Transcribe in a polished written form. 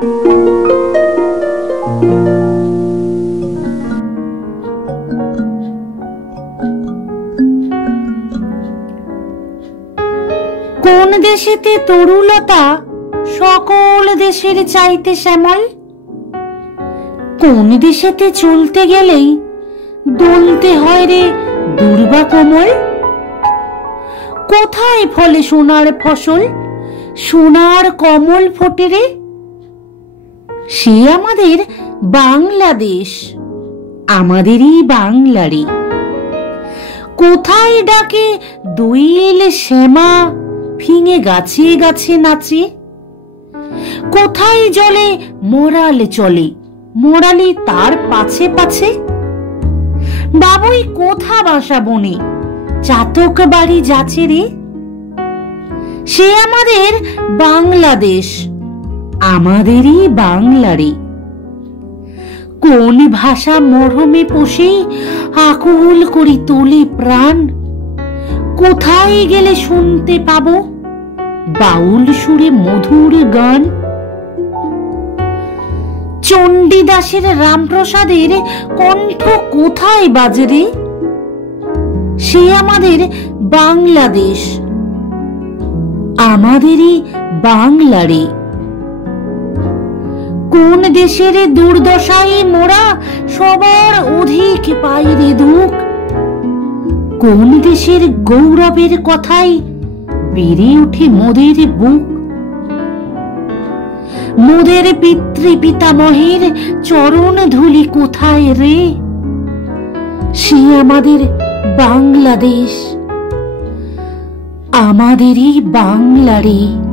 কোন দেশেতে তরুলতা সকল দেশের চাইতে শ্যামল? কোন দেশেতে চলতে গেলেই দলতে হয় রে দুর্বা কোমল? কোথায় ফলে সোনার ফসল, সোনার কমল ফোটে রে? সে আমাদের বাংলাদেশ, আমাদেরই বাংলারে। কোথায় ডাকে দোয়েল শ্যামা ফিঙে গাছে গাছে নাচে? কোথায় জলে মরাল চলে, মরালি তার পাছে পাছে? বাবুই কোথা বাসা বনে, চাতক বাড়ি যাচ্ছে রে? সে আমাদের বাংলাদেশ, আমাদেরই বাংলারে। কোন ভাষা মরমে পোষে আকুল করি তোলে প্রাণ? কোথায় গেলে শুনতে পাবো বাউল সুরে মধুর গান? চণ্ডীদাসের রামপ্রসাদের কণ্ঠ কোথায় বাজে রে? সে আমাদের বাংলাদেশ, আমাদেরই বাংলারে। কোন দেশের দুর্দশায় মোরা সবার অধিক পাই রে দুঃখ? কোন দেশের গৌরবের কথাই বেড়ে ওঠে মোদের বুক? মোদের পিতৃ পিতামহের চরণ ধুলি কোথায় রে? সে আমাদের বাংলাদেশ, আমাদেরই বাংলারে।